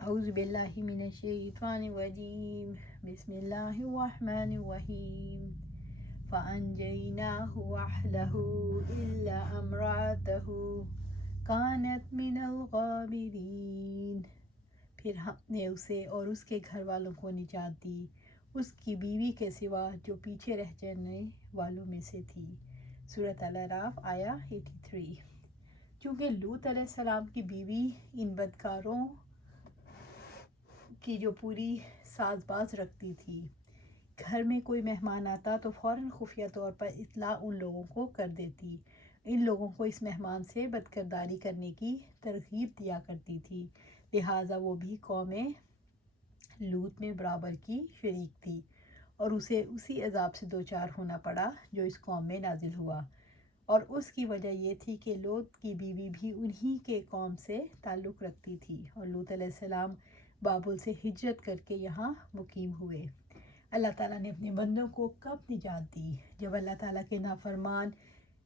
اعوذ باللہ من الشیطان الرجیم بسم اللہ الرحمن الرحیم فانجیناہ وأہلہ الا امرأتہ کانت من الغابرین، پھر ہم نے اسے اور اس کے گھر والوں کو نجات دی، اس کی بیوی کے سوا جو پیچھے رہ جانے والوں میں سے تھی۔ سورۃ الاعراف آیا 83۔ چونکہ لوط علیہ السلام کی بیوی ان بدکاروں کی جو پوری ساز باز رکھتی تھی، گھر میں کوئی مہمان آتا تو فوراً خفیہ طور پر اطلاع ان لوگوں کو کر دیتی، ان لوگوں کو اس مہمان سے بدکرداری کرنے کی ترغیب دیا کرتی تھی، لہٰذا وہ بھی قوم لوط میں برابر کی شریک تھی اور اسے اسی عذاب سے دوچار ہونا پڑا جو اس قوم میں نازل ہوا، اور اس کی وجہ یہ تھی کہ لوط کی بیوی بھی انہی کے قوم سے تعلق رکھتی تھی، اور لوط علیہ السلام بابل سے ہجرت کر کے یہاں مقیم ہوئے۔ اللہ تعالیٰ نے اپنے بندوں کو کب نجات دی؟ جب اللہ تعالیٰ کے نافرمان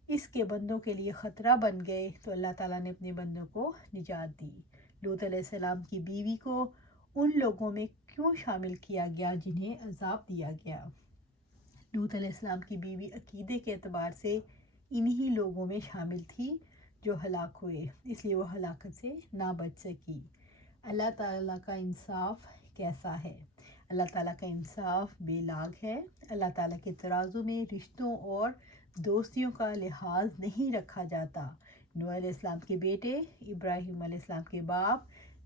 اس کے بندوں کے لیے خطرہ بن گئے تو اللہ تعالیٰ نے اپنے بندوں کو نجات دی۔ لوط علیہ السلام کی بیوی کو ان لوگوں میں کیوں شامل کیا گیا جنہیں عذاب دیا گیا؟ لوط علیہ السلام کی بیوی عقیدے کے اعتبار سے انہی لوگوں میں شامل تھی جو ہلاک ہوئے، اس لیے وہ ہلاکت سے نہ بچ سکی۔ اللہ تعالیٰ کا انصاف کیسا ہے؟ اللہ تعالیٰ کا انصاف بے لاگ ہے۔ اللہ تعالیٰ کے ترازو میں رشتوں اور دوستیوں کا لحاظ نہیں رکھا جاتا۔ نوح علیہ السلام کے بیٹے، ابراہیم علیہ السلام کے باپ،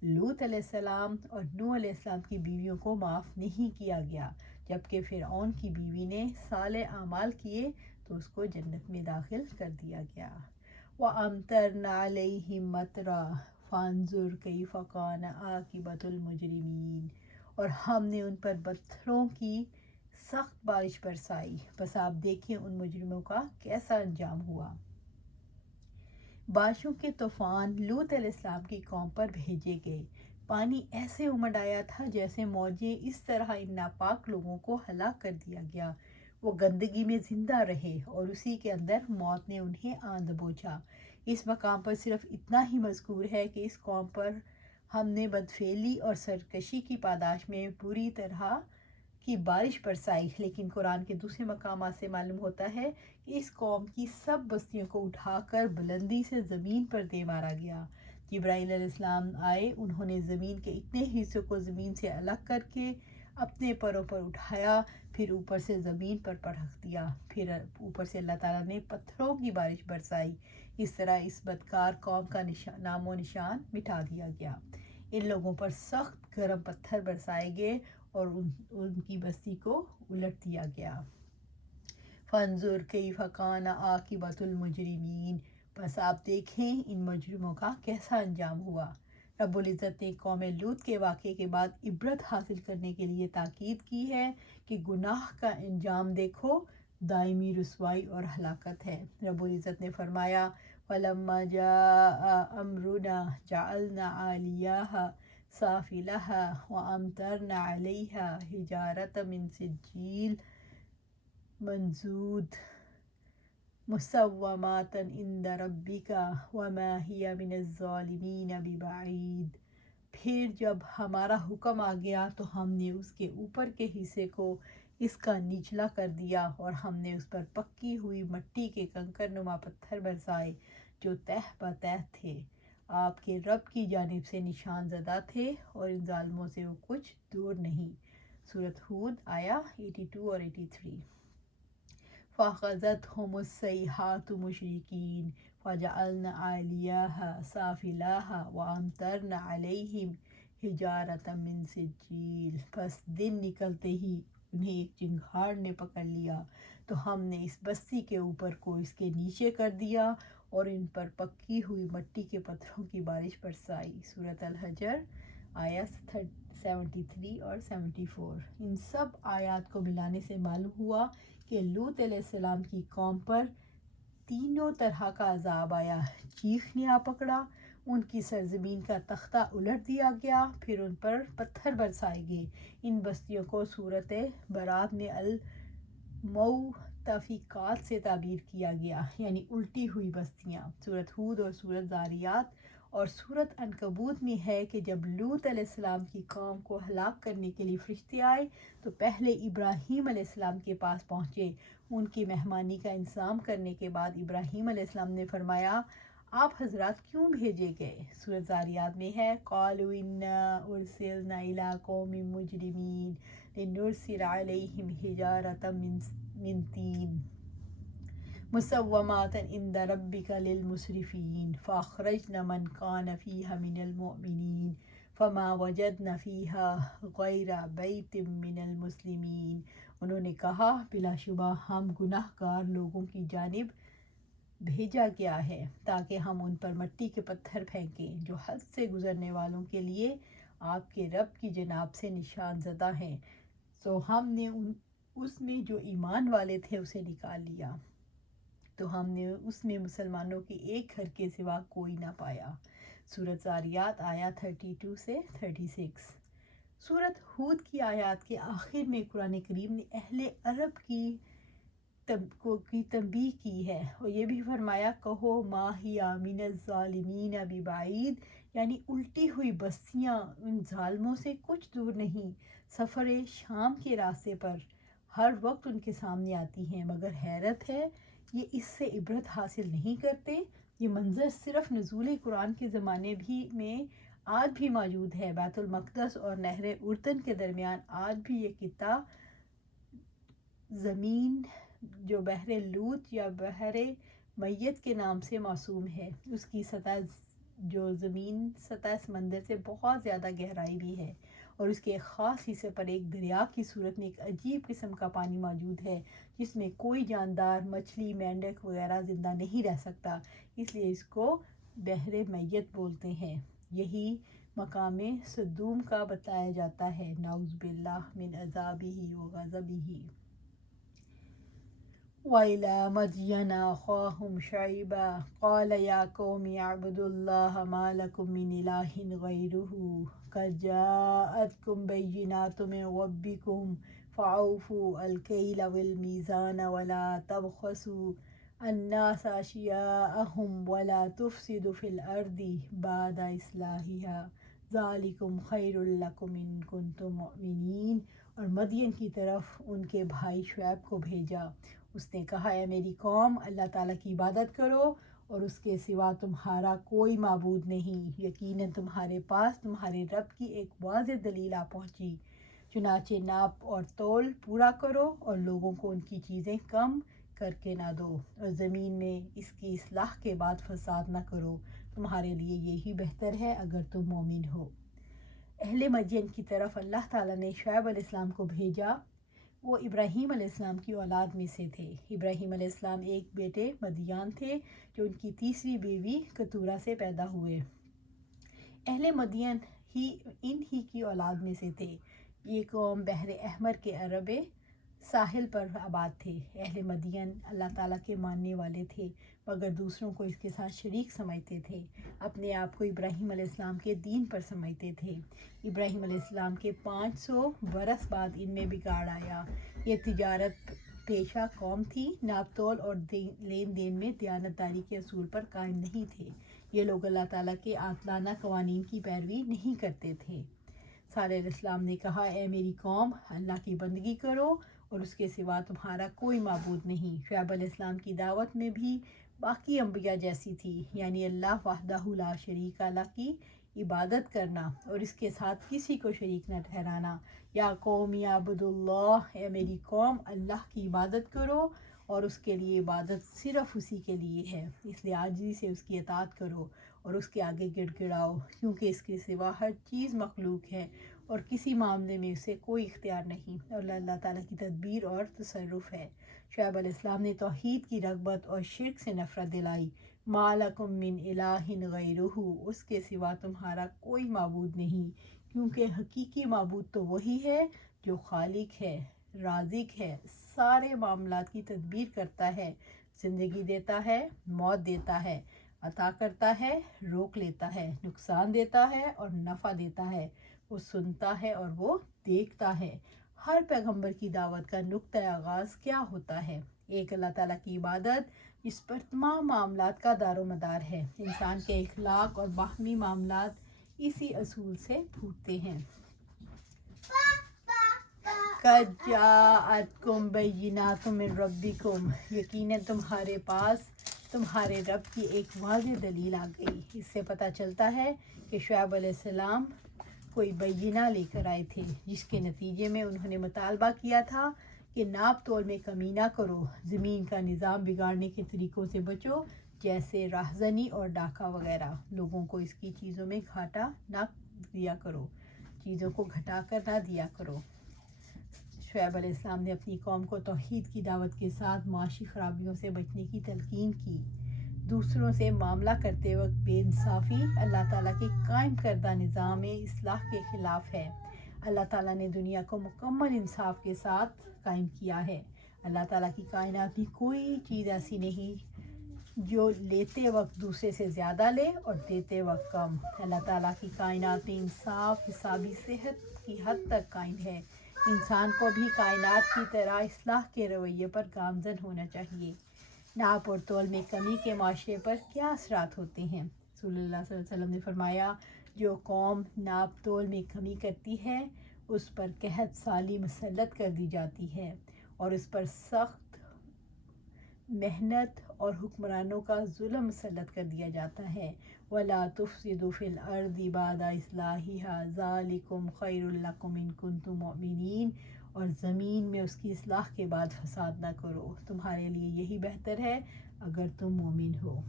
لوط علیہ السلام اور نوح علیہ السلام کی بیویوں کو معاف نہیں کیا گیا، جبکہ فرعون کی بیوی نے صالح اعمال کیے تو اس کو جنت میں داخل کر دیا گیا۔ وَأَمْطَرْنَا عَلَيْهِمْ مَطَرًا فَانظُرْ كَيْفَ كَانَ عَاقِبَةُ الْمُجْرِمِينَ، اور ہم نے ان پر پتھروں کی سخت بارش برسائی، بس آپ دیکھیں ان مجرموں کا کیسا انجام ہوا۔ بارشوں کے طوفان لوط علیہ السلام کی قوم پر بھیجے گئے، پانی ایسے امڈ آیا تھا جیسے موجیں، اس طرح ان ناپاک لوگوں کو ہلاک کر دیا گیا۔ وہ گندگی میں زندہ رہے اور اسی کے اندر موت نے انہیں آن دبوچا۔ اس مقام پر صرف اتنا ہی مذکور ہے کہ اس قوم پر ہم نے بدفعلی اور سرکشی کی پاداش میں پوری طرح کی بارش برسائی، لیکن قرآن کے دوسرے مقامات سے معلوم ہوتا ہے کہ اس قوم کی سب بستیوں کو اٹھا کر بلندی سے زمین پر دے مارا گیا۔ جبرائیل علیہ السلام آئے، انہوں نے زمین کے اتنے حصوں کو زمین سے الگ کر کے اپنے پروں پر اٹھایا، پھر اوپر سے زمین پر پٹخ دیا، پھر اوپر سے اللہ تعالیٰ نے پتھروں کی بارش برسائی، اس طرح اس بدکار قوم کا نام و نشان مٹا دیا گیا۔ ان لوگوں پر سخت گرم پتھر برسائے گئے اور ان کی بستی کو الٹ دیا گیا۔ فانظر کیف کان عاقبۃ المجرمین، بس آپ دیکھیں ان مجرموں کا کیسا انجام ہوا۔ رب العزت نے قوم لوط کے واقعے کے بعد عبرت حاصل کرنے کے لیے تاکید کی ہے کہ گناہ کا انجام دیکھو، دائمی رسوائی اور ہلاکت ہے۔ رب العزت نے فرمایا فَلَمَّا جَاءَ أَمْرُنَا جَعَلْنَا عَالِيَهَا سَافِلَهَا وَأَمْطَرْنَا عَلَيْهَا حِجَارَةً مِّن سِجِّيلٍ منضود مصومۃ عند ربک وما ہی من الظالمین ببعید، پھر جب ہمارا حکم آ گیا تو ہم نے اس کے اوپر کے حصے کو اس کا نچلا کر دیا، اور ہم نے اس پر پکی ہوئی مٹی کے کنکر نما پتھر برسائے جو تہ بتہ تھے، آپ کے رب کی جانب سے نشان زدہ تھے اور ان ظالموں سے وہ کچھ دور نہیں۔ سورۃ ہود آیا 82 اور 83۔ فَأَخَذَتْهُمُ الصَّيْحَةُ مُشْرِقِينَ فَجَعَلْنَا عَالِيَهَا سَافِلَهَا وَأَمْطَرْنَا عَلَيْهِمْ حِجَارَةً مِّن سِجِّيلٍ، پس دن نکلتے ہی انہیں ایک چنگھاڑ نے پکڑ لیا تو ہم نے اس بستی کے اوپر کو اس کے نیچے کر دیا اور ان پر پکی ہوئی مٹی کے پتھروں کی بارش برسائی۔ سورۃ الحجر آیات 73 اور 74۔ ان سب آیات کو ملانے سے معلوم ہوا کہ لوط علیہ السلام کی قوم پر تینوں طرح کا عذاب آیا، چیخ نے آ پکڑا، ان کی سرزمین کا تختہ الٹ دیا گیا، پھر ان پر پتھر برسائے گئے۔ ان بستیوں کو صورت برات میں المؤتفقات سے تعبیر کیا گیا، یعنی الٹی ہوئی بستیاں۔ سورۃ ہود اور سورۃ ذاریات اور سورۃ عنکبوت میں ہے کہ جب لوط علیہ السلام کی قوم کو ہلاک کرنے کے لیے فرشتے آئے تو پہلے ابراہیم علیہ السلام کے پاس پہنچے۔ ان کی مہمانی کا انتظام کرنے کے بعد ابراہیم علیہ السلام نے فرمایا آپ حضرات کیوں بھیجے گئے؟ سورۃ ذاریات میں ہے قالوا انا ارسلنا الی قوم مجرمین لنرسل علیہم حجارۃ من طین مسومات عند ربک للمسرفین فاخرجنا من کان فیہا من المؤمنین فما وجدنا فیہا غیر بیت من المسلمین۔ انہوں نے کہا بلا شبہ ہم گناہ گار لوگوں کی جانب بھیجا گیا ہے تاکہ ہم ان پر مٹی کے پتھر پھینکیں جو حد سے گزرنے والوں کے لیے آپ کے رب کی جناب سے نشان زدہ ہیں، تو ہم نے اس میں جو ایمان والے تھے اسے نکال لیا، تو ہم نے اس میں مسلمانوں کے ایک گھر کے سوا کوئی نہ پایا۔ سورۃ ذاریات آیات 32 سے 36۔ سورۃ ہود کی آیات کے آخر میں قرآن کریم نے اہل عرب کی تنبیہ کی ہے اور یہ بھی فرمایا کہو ما ہی من الظالمین ببعید، یعنی الٹی ہوئی بستیاں ان ظالموں سے کچھ دور نہیں، سفر شام کے راستے پر ہر وقت ان کے سامنے آتی ہیں، مگر حیرت ہے یہ اس سے عبرت حاصل نہیں کرتے۔ یہ منظر صرف نزول قرآن کے زمانے میں آج بھی موجود ہے۔ بیت المقدس اور نہر اردن کے درمیان آج بھی یہ خطہ زمین جو بحر لوط یا بحر میت کے نام سے موسوم ہے، اس کی سطح جو زمین سطح سمندر سے بہت زیادہ گہرائی بھی ہے، اور اس کے ایک خاص حصے پر ایک دریا کی صورت میں ایک عجیب قسم کا پانی موجود ہے جس میں کوئی جاندار مچھلی مینڈک وغیرہ زندہ نہیں رہ سکتا، اس لیے اس کو بحر میت بولتے ہیں۔ یہی مقام صدوم کا بتایا جاتا ہے، نعوذ باللہ من عذابہ وغضبہ۔ وَإِلَىٰ مَدْيَنَ أَخَاهُمْ شُعَيْبًا قَالَ يَا قَوْمِ اعْبُدُوا اللَّهَ مَا لَكُم مِّنْ إِلَٰهٍ غَيْرُهُ قَدْ جَاءَتْكُم بَيِّنَاتٌ مِّن رَّبِّكُمْ فَأَوْفُوا الْكَيْلَ وَالْمِيزَانَ وَلَا تَبْخَسُوا النَّاسَ أَشْيَاءَهُمْ وَلَا تُفْسِدُوا فِي الْأَرْضِ بَعْدَ إِصْلَاحِهَا ذَٰلِكُمْ خَيْرٌ لَّكُمْ إِن كُنتُم مُّؤْمِنِينَ۔ اور مدین کی طرف ان کے بھائی شعیب کو بھیجا، اس نے کہا اے میری قوم اللہ تعالیٰ کی عبادت کرو اور اس کے سوا تمہارا کوئی معبود نہیں، یقیناً تمہارے پاس تمہارے رب کی ایک واضح دلیل آ پہنچی، چنانچہ ناپ اور تول پورا کرو اور لوگوں کو ان کی چیزیں کم کر کے نہ دو، اور زمین میں اس کی اصلاح کے بعد فساد نہ کرو، تمہارے لیے یہی بہتر ہے اگر تم مومن ہو۔ اہل مدین کی طرف اللہ تعالیٰ نے شعیب علیہ السلام کو بھیجا، وہ ابراہیم علیہ السلام کی اولاد میں سے تھے۔ ابراہیم علیہ السلام ایک بیٹے مدیان تھے جو ان کی تیسری بیوی کتورہ سے پیدا ہوئے۔ اہل مدین ان ہی کی اولاد میں سے تھے۔ یہ قوم بحر احمر کے عرب ساحل پر آباد تھے۔ اہل مدین اللہ تعالیٰ کے ماننے والے تھے مگر دوسروں کو اس کے ساتھ شریک سمجھتے تھے، اپنے آپ کو ابراہیم علیہ السلام کے دین پر سمجھتے تھے۔ ابراہیم علیہ السلام کے 500 برس بعد ان میں بگاڑ آیا۔ یہ تجارت پیشہ قوم تھی، ناپ تول اور لین دین میں دیانتداری کے اصول پر قائم نہیں تھے۔ یہ لوگ اللہ تعالیٰ کے عادلانہ قوانین کی پیروی نہیں کرتے تھے۔ صالح علیہ السلام نے کہا اے میری قوم اللہ کی بندگی کرو اور اس کے سوا تمہارا کوئی معبود نہیں۔ شعیب علیہ السلام کی دعوت میں بھی باقی انبیاء جیسی تھی، یعنی اللہ وحدہ لا شریک لہ کی عبادت کرنا اور اس کے ساتھ کسی کو شریک نہ ٹھہرانا۔ یا قوم اعبدوا اللہ، اے میری قوم اللہ کی عبادت کرو اور اس کے لیے عبادت صرف اسی کے لیے ہے، اس لیے عاجزی سے اس کی اطاعت کرو اور اس کے آگے گڑ گڑاؤ، کیونکہ اس کے سوا ہر چیز مخلوق ہے اور کسی معاملے میں اسے کوئی اختیار نہیں، اور اللہ تعالیٰ کی تدبیر اور تصرف ہے۔ شعیب علیہ السلام نے توحید کی رغبت اور شرک سے نفرت دلائی۔ ما لکم من الہ غیرہ، اس کے سوا تمہارا کوئی معبود نہیں، کیونکہ حقیقی معبود تو وہی ہے جو خالق ہے، رازق ہے، سارے معاملات کی تدبیر کرتا ہے، زندگی دیتا ہے، موت دیتا ہے، عطا کرتا ہے، روک لیتا ہے، نقصان دیتا ہے اور نفع دیتا ہے، وہ سنتا ہے اور وہ دیکھتا ہے۔ ہر پیغمبر کی دعوت کا نقطۂ آغاز کیا ہوتا ہے؟ ایک اللہ تعالیٰ کی عبادت، جس پر تمام معاملات کا دار و مدار ہے۔ انسان کے اخلاق اور باہمی معاملات اسی اصول سے پھوٹتے ہیں۔ قَدْ جَاءَتْكُمْ بَيِّنَاتٌ مِّن رَبِّكُمْ، یقیناً تمہارے پاس تمہارے رب کی ایک واضح دلیل آ گئی۔ اس سے پتہ چلتا ہے کہ شعیب علیہ السلام کوئی بینہ لے کر آئے تھے، جس کے نتیجے میں انہوں نے مطالبہ کیا تھا کہ ناپ تول میں کمی نہ کرو، زمین کا نظام بگاڑنے کے طریقوں سے بچو، جیسے راہزنی اور ڈاکہ وغیرہ۔ لوگوں کو اس کی چیزوں میں گھاٹا نہ دیا کرو، چیزوں کو گھٹا کر نہ دیا کرو۔ شعیب علیہ السلام نے اپنی قوم کو توحید کی دعوت کے ساتھ معاشی خرابیوں سے بچنے کی تلقین کی۔ دوسروں سے معاملہ کرتے وقت بے انصافی اللہ تعالیٰ کے قائم کردہ نظام اصلاح کے خلاف ہے۔ اللہ تعالیٰ نے دنیا کو مکمل انصاف کے ساتھ قائم کیا ہے۔ اللہ تعالیٰ کی کائنات میں کوئی چیز ایسی نہیں جو لیتے وقت دوسرے سے زیادہ لے اور دیتے وقت کم۔ اللہ تعالیٰ کی کائنات میں انصاف حسابی صحت کی حد تک قائم ہے۔ انسان کو بھی کائنات کی طرح اصلاح کے رویے پر گامزن ہونا چاہیے۔ ناپ اور تول میں کمی کے معاشرے پر کیا اثرات ہوتے ہیں؟ رسول اللہ صلی اللہ علیہ وسلم نے فرمایا، جو قوم ناپ تول میں کمی کرتی ہے اس پر قحط سالی مسلط کر دی جاتی ہے اور اس پر سخت محنت اور حکمرانوں کا ظلم مسلط کر دیا جاتا ہے۔ وَلَا تُفْسِدُوا فِي الْأَرْضِ بَعْدَ إِصْلَاحِهَا ذَلِكُمْ خَيْرٌ لَكُمْ إِن كُنتُم مُؤْمِنِينَ، اور زمین میں اس کی اصلاح کے بعد فساد نہ کرو، تمہارے لیے یہی بہتر ہے اگر تم مومن ہو۔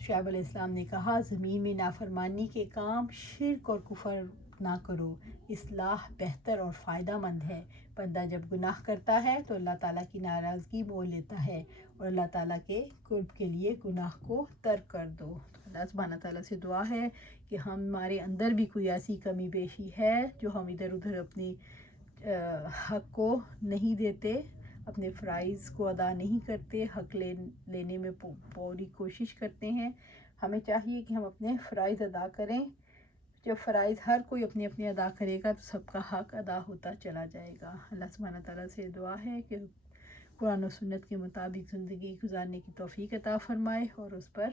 شعیب علیہ السلام نے کہا، زمین میں نافرمانی کے کام، شرک اور کفر نہ کرو، اصلاح بہتر اور فائدہ مند ہے۔ بندہ جب گناہ کرتا ہے تو اللہ تعالیٰ کی ناراضگی مول لیتا ہے، اور اللہ تعالیٰ کے قرب کے لیے گناہ کو ترک کر دو۔ اللہ سبحانہ تعالیٰ سے دعا ہے کہ ہمارے اندر بھی کوئی ایسی کمی بیشی ہے جو ہم ادھر ادھر اپنی حق کو نہیں دیتے، اپنے فرائض کو ادا نہیں کرتے، حق لینے میں پوری کوشش کرتے ہیں۔ ہمیں چاہیے کہ ہم اپنے فرائض ادا کریں۔ جب فرائض ہر کوئی اپنے اپنے ادا کرے گا تو سب کا حق ادا ہوتا چلا جائے گا۔ اللہ سبحانہ تعالیٰ سے دعا ہے کہ قرآن و سنت کے مطابق زندگی گزارنے کی توفیق عطا فرمائے اور اس پر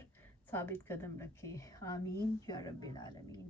ثابت قدم رکھے۔ آمین یا رب العالمین۔